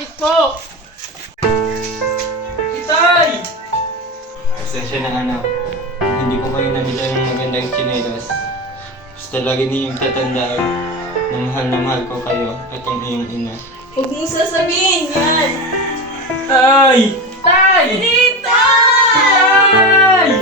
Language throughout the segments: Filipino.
Sakit po! Itay! Pasensya na hindi ko kayo nabila ng magandang tsinelas. Basta lagi niyong tatandaan na mahal ko kayo at ang iyong ina. Huwag mong sasabihin yan! Tay! Tay! Tita! Tay!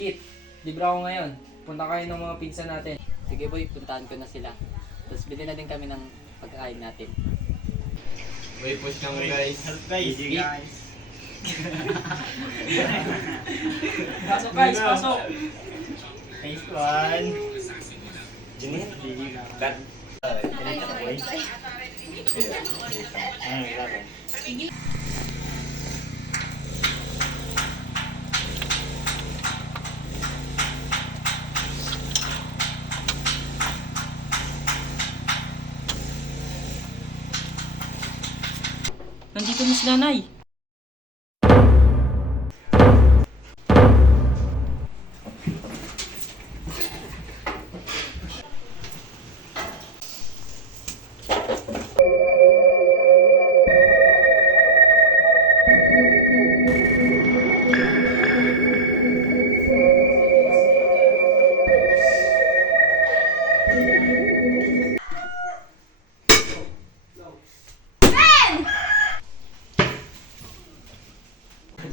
Kit, libre ako ngayon. Punta kayo ng mga pinsan natin. Sige boy, puntahan ko na sila. Tapos bilhin na din kami ng pagkain natin. Wait, push na mo guys. Easy guys. Pasok guys, pasok! Nice one. Janine? Cut. Nandito na si nanay.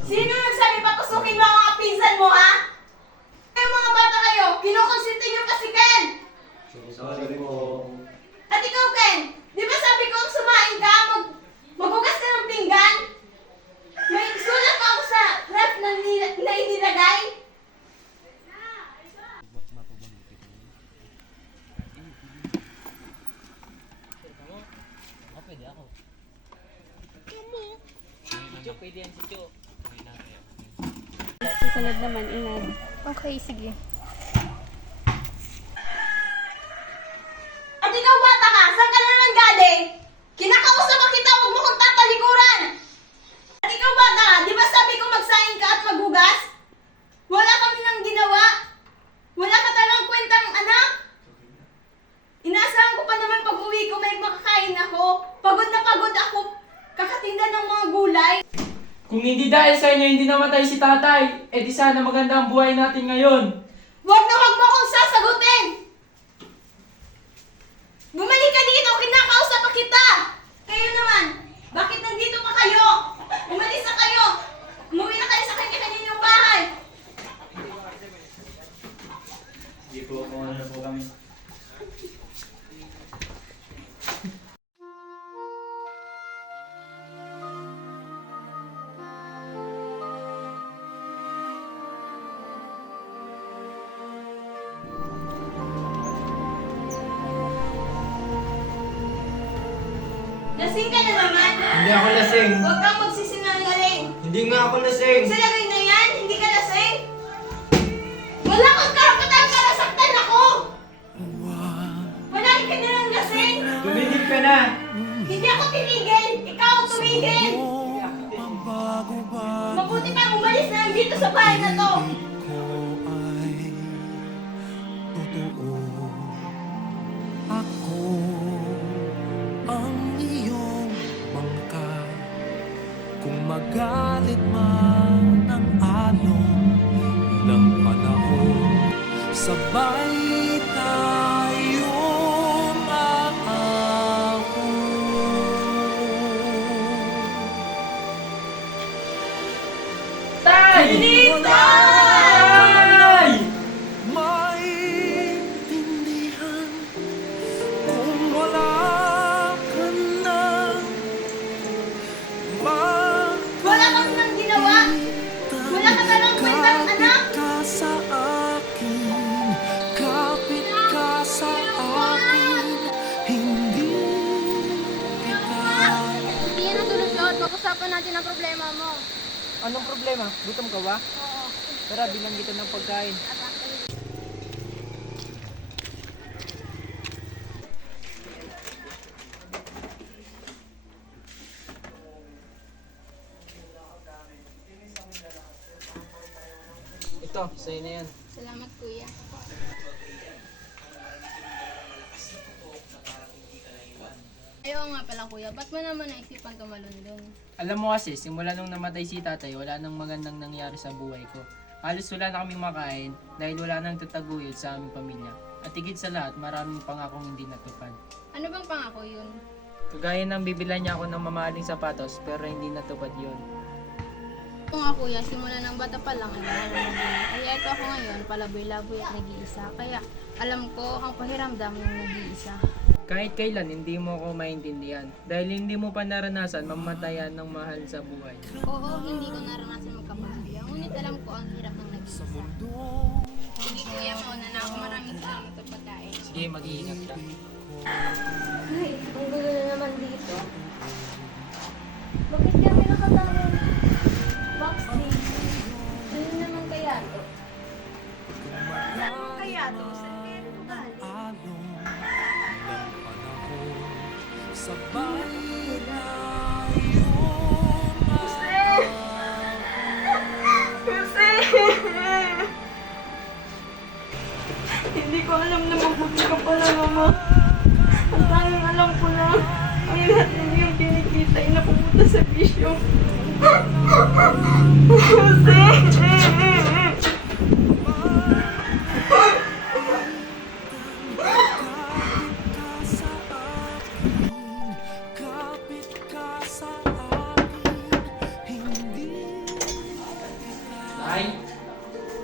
Sino nagsabi patusukin mo ang mga pinsan mo, ha? Kayong mga bata kayo, kinukonsinti niyo kasi Ken! Sorry po. At ikaw, Ken, di ba sabi ko sumain ka, maghugas ka ng pinggan? May sulat pa ako sa ref na inilagay? Pwede ako. Si Cho, pwede yan si Cho. Susunod naman, inad. Okay, sige. At ikaw, bata ka, saan ka na nanggaling? Kinakausap ang kita, huwag mo kong tatalikuran! At ikaw, bata ka, di ba sabi ko magsaing ka at maghugas? Wala kami nang ginawa? Wala ka talang kwentang anak? Inaasahan ko pa naman pag uwi ko may makakain ako. Pagod na pagod ako, kakatinda ng mga gulay. Kung hindi dahil sa inyo hindi namatay si tatay, di sana maganda ang buhay natin ngayon. Huwag na huwag mo akong sasagutin! Bumalik ka dito, kinakausap pa kita! Kayo naman, bakit nandito pa kayo? Umalis na kayo! Umuwi na kayo sa kanya-kanyang bahay! Hindi po, kung ano po kami. Lasing ka na naman! Hindi ako lasing. Huwag kang magsisinungaling! Hindi nga ako lasing. Sa lagay na yan, hindi ka lasing! Wala kang karapatan para saktan ako! Palagi ka na lang lasing! Tumigil ka na. Hindi ako tinigil! Ikaw ang tumigil! Mabuti pang umalis na lang dito sa bahay na to! Kung magalit man ang alon ng panahon, sabay tayong aahon. Tay! Tay! Maintindihan kung wala ka na, Wala kang nang ginawa. Wala ka na lang kwentang anak. ka sa akin, kapit ka sa akin, hindi kita. Hindi yan ang solusyon. Pag-usapan natin ang problema mo. Anong problema? Gutom ka ba? Oo. Tara, bilang kita ng pagkain. Ito, sa'yo na yan. Salamat, kuya. Ayaw nga pala, kuya. Ba't mo naman naisipan tumalundong? Alam mo kasi, simula nung namatay si tatay, wala nang magandang nangyari sa buhay ko. Halos wala na kaming makain dahil wala nang tataguyod sa aming pamilya. At higit sa lahat, maraming pangakong hindi natupad. Ano bang pangako yun? Kagaya ng bibilan niya ako ng mamahaling sapatos pero hindi natupad yun. Oo nga, kuya. Simula ng bata pa lang, alam mo Kaya ito ako ngayon, palaboy-laboy at nag-iisa. Kaya alam ko ang pahiramdam ng nag-iisa. Kahit kailan, hindi mo ako maintindihan. Dahil hindi mo pa naranasan mamatayan ng mahal sa buhay. Oo, hindi ko naranasan magkapamilya. Ngunit alam ko ang hirap ng nag-iisa. Sige, kuya. Mauna na ako. Maraming salamat sa pagkain. Sige, mag-iingat ka. Ay, ang gulo na naman dito. Bakit kami nakatawag? Box D. Ano naman kaya to? Saan naman kaya to? Saan kaya ito galing? Alon ng panahon, sabay tayong Hindi ko alam na mabuti ka pala, Mama. Ang tanging alam ko na ang lahat ng iyong kinikita ay napupunta sa bisyo. Jose! kapit ka sa akin, hindi Nay!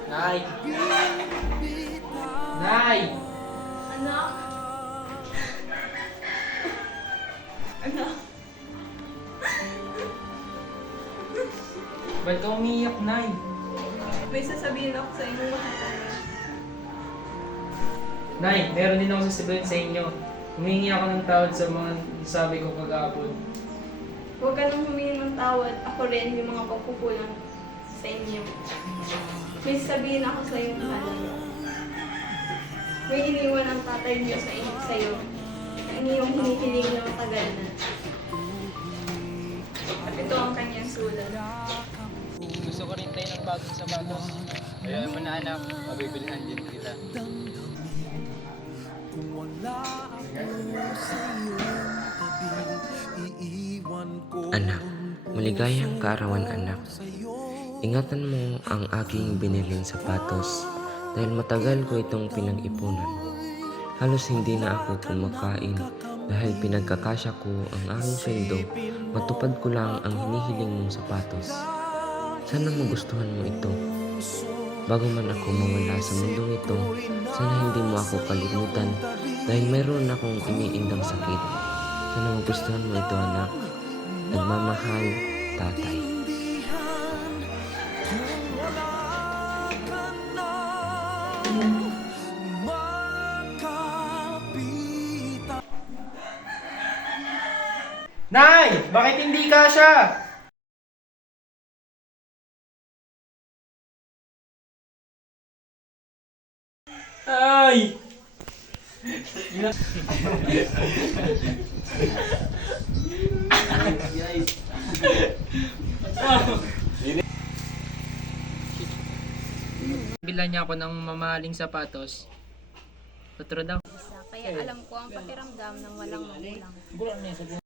Nay! Nay! Anak? Anak? Ba't ka umiiyak, Nay? May sasabihin ako sa inyo, mahal. Nay, meron din ako sasabihin sa inyo. Humingi ako ng tawad sa mga sabi ko kagapon. Huwag ka nang humingi ng tawad. Ako rin yung mga pagkukulang sa inyo. May sasabihin ako sa iyo, mahal. May iniwan ang tatay niyo sa iyo. Ang iyong hinihiling na matagal na. At ito ang kanyang sulat. Gusto ko rin tayo ng bagong sapatos. Ayaw mo na anak, mabibilihan din kita. kung wala ako sa iyong tabi, iiwan ko Anak, maligayang kaarawan anak. Ingatan mo ang aking biniling sapatos dahil matagal ko itong pinag-ipunan. Halos hindi na ako kumakain dahil pinagkakasya ko ang aking sweldo, matupad ko lang ang hinihiling mong sapatos. Sana magustuhan mo ito. Bago man ako mawala sa mundong ito, sana hindi mo ako kalimutan dahil mayroon akong iniindang sakit. Sana magustuhan mo ito anak. Nagmamahal, tatay. Nay! Bakit hindi ka siya? Ay! Bilan niya ako ng mamahaling sapatos. Patro daw. Kaya alam ko ang pakiramdam ng walang magulang.